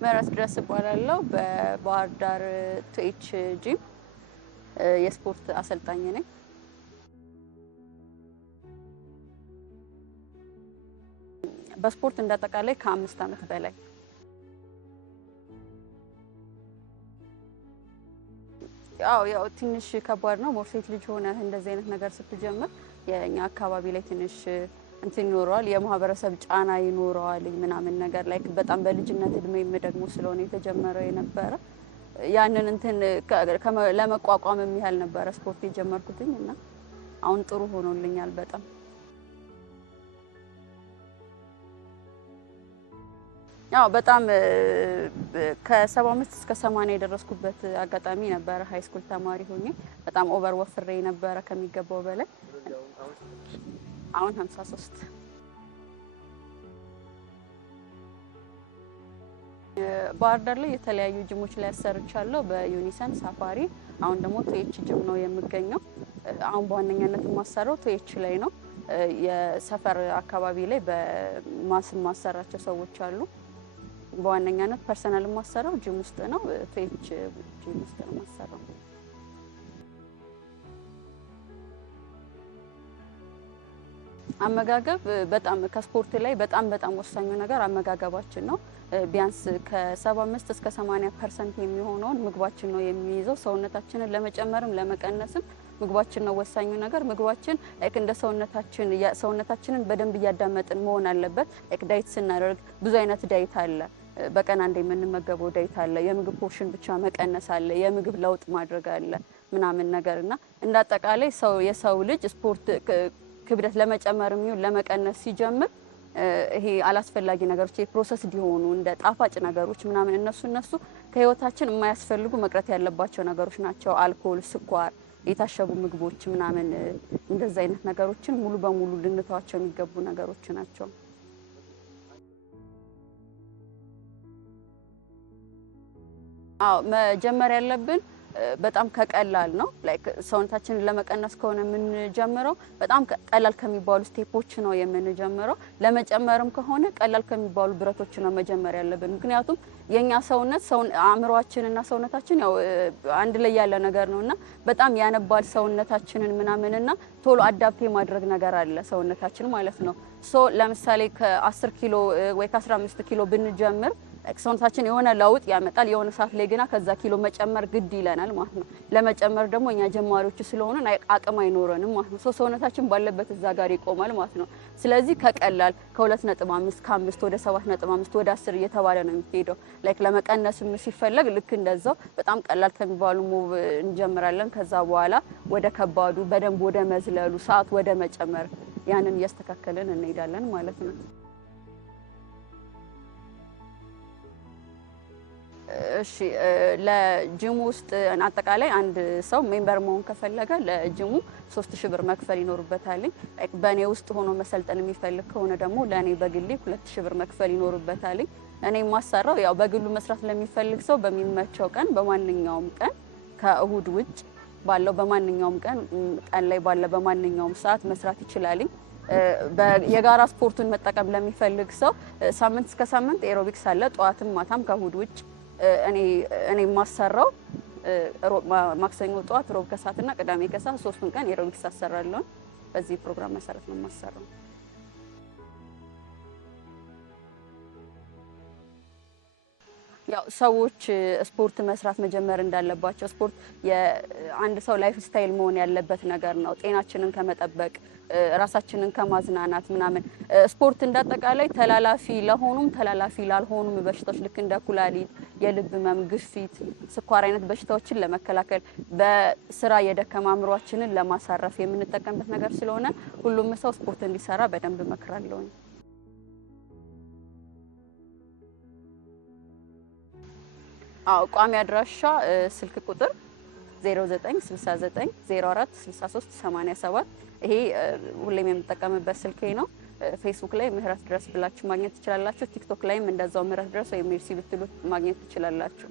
ምህረት ድረስ እባላለሁ። በባህር ዳር ቱኤች ጂም የስፖርት አሰልጣኝ ነኝ። በስፖርት እንዳጠቃላይ ከ5 ዓመት በላይ ያው ትንሽ ከባድ ነው። ሞርሴት ልጅ ሆነ እንደዚህ አይነት ነገር ስትጀምር የኛ አካባቢ ላይ ትንሽ እንትን ይኖረዋል፣ የማህበረሰብ ጫና ይኖረዋል ምናምን ነገር ላይ በጣም በልጅነት እድሜም ደግሞ ስለሆነ የተጀመረው የነበረ ያንን እንትን ለመቋቋም የሚያህል ነበረ ስፖርት የጀመርኩትኝ እና አሁን ጥሩ ሆኖልኛል በጣም። ያው በጣም ከ75 እስከ 80 የደረስኩበት አጋጣሚ ነበረ። ሃይ ስኩል ተማሪ ሆኜ በጣም ኦቨር ወፍሬ ነበረ ከሚገባው በላይ። አሁን 53። ባህር ዳር ላይ የተለያዩ ጂሞች ላይ አሰርቻለሁ። በዩኒሰን ሳፋሪ፣ አሁን ደግሞ ቱኤች ጂም ነው የምገኘው። አሁን በዋነኛነት የማሰራው ቱኤች ላይ ነው። የሰፈር አካባቢ ላይ በማስ ማሰራቸው ሰዎች አሉ። በዋነኛነት ፐርሰናል ማሰራው ጂም ውስጥ ነው። ቱኤች ጂም ውስጥ ነው ማሰራው። አመጋገብ በጣም ከስፖርት ላይ በጣም ወሳኙ ነገር አመጋገባችን ነው። ቢያንስ ከ75 እስከ 80% የሚሆነውን ምግባችን ነው የሚይዘው። ሰውነታችንን ለመጨመርም ለመቀነስም ምግባችን ነው ወሳኙ ነገር። ምግባችን ላይክ እንደ ሰውነታችንን በደንብ እያዳመጥን መሆን አለበት። ላይክ ዳይት ስናደርግ ብዙ አይነት ዳይት አለ። በቀን አንዴ የምንመገበው ዳይት አለ። የምግብ ፖርሽን ብቻ መቀነስ አለ። የምግብ ለውጥ ማድረግ አለ ምናምን ነገርና እንደ አጠቃላይ የሰው ልጅ ስፖርት ክብደት ለመጨመር የሚሆን ለመቀነስ ሲጀምር ይሄ አላስፈላጊ ነገሮች የፕሮሰስ ሊሆኑ እንደ ጣፋጭ ነገሮች ምናምን እነሱ ከህይወታችን የማያስፈልጉ መቅረት ያለባቸው ነገሮች ናቸው። አልኮል፣ ስኳር፣ የታሸጉ ምግቦች ምናምን እንደዚህ አይነት ነገሮችን ሙሉ በሙሉ ልንተዋቸው የሚገቡ ነገሮች ናቸው። አዎ መጀመር ያለብን በጣም ከቀላል ነው። ላይክ ሰውነታችንን ለመቀነስ ከሆነ የምንጀምረው በጣም ቀላል ከሚባሉ ስቴፖች ነው የምንጀምረው። ለመጨመርም ከሆነ ቀላል ከሚባሉ ብረቶች ነው መጀመር ያለብን። ምክንያቱም የኛ አእምሮአችንና ሰውነታችን ያው አንድ ላይ ያለ ነገር ነውና በጣም ያነባል ሰውነታችንን ምናምንና ቶሎ አዳፕት የማድረግ ነገር አለ ሰውነታችን ማለት ነው። ለምሳሌ ከ10 ኪሎ ወይ ከ15 ኪሎ ብንጀምር ሰውነታችን የሆነ ለውጥ ያመጣል። የሆነ ሰዓት ላይ ግና ከዛ ኪሎ መጨመር ግድ ይለናል ማለት ነው። ለመጨመር ደግሞ እኛ ጀማሪዎች ስለሆነ አቅም አይኖረንም ማለት ነው። ሰውነታችን ባለበት እዛ ጋር ይቆማል ማለት ነው። ስለዚህ ከቀላል ከ2.5 ከ5 ወደ 7.5 ወደ 10 እየተባለ ነው የሚሄደው። ላይክ ለመቀነስም ሲፈለግ ልክ እንደዛው በጣም ቀላል ከሚባሉ ሙቭ እንጀምራለን። ከዛ በኋላ ወደ ከባዱ በደንብ ወደ መዝለሉ ሰዓት ወደ መጨመር ያንን እያስተካከልን እንሄዳለን ማለት ነው። እሺ ለጂሙ ውስጥ አጠቃላይ አንድ ሰው ሜምበር መሆን ከፈለገ ለጂሙ 3000 ብር መክፈል ይኖርበታል። ላይክ በኔ ውስጥ ሆኖ መሰልጠን የሚፈልግ ከሆነ ደግሞ ለኔ በግሌ 2000 ብር መክፈል ይኖርበታል። እኔ ማሰራው ያው በግሉ መስራት ለሚፈልግ ሰው በሚመቸው ቀን በማንኛውም ቀን ከእሁድ ውጭ ባለው በማንኛውም ቀን ላይ ባለ በማንኛውም ሰዓት መስራት ይችላል። የጋራ ስፖርቱን መጠቀም ለሚፈልግ ሰው ሳምንት እስከ ሳምንት ኤሮቢክስ አለ ጠዋትም ማታም ከእሁድ ውጭ። እኔ ማሰራው ማክሰኞ ጠዋት፣ ሮብ ከሰዓትና ቅዳሜ ከሰዓት 3ቱን ቀን ኤሮቢክስ አሰራለሁ። በዚህ ፕሮግራም መሰረት ነው ማሰራው። ያው ሰዎች ስፖርት መስራት መጀመር እንዳለባቸው ስፖርት የአንድ ሰው ላይፍ ስታይል መሆን ያለበት ነገር ነው። ጤናችንን ከመጠበቅ ራሳችንን ከማዝናናት ምናምን ስፖርት እንዳጠቃላይ ተላላፊ ለሆኑም ተላላፊ ላልሆኑም በሽታዎች ልክ እንደ ኩላሊት፣ የልብ ህመም፣ ግፊት፣ ስኳር አይነት በሽታዎችን ለመከላከል በስራ የደከማ አእምሯችንን ለማሳረፍ የምንጠቀምበት ነገር ስለሆነ ሁሉም ሰው ስፖርት እንዲሰራ በደንብ እመክራለሁ። ቋሚ አድራሻ ስልክ ቁጥር 0969046387 ይሄ ሁሌም የምጠቀምበት ስልኬ ነው። ፌስቡክ ላይ ምህረት ድረስ ብላችሁ ማግኘት ትችላላችሁ። ቲክቶክ ላይም እንደዛው ምህረት ድረስ ወይ ሜርሲ ብትሉት ማግኘት ትችላላችሁ።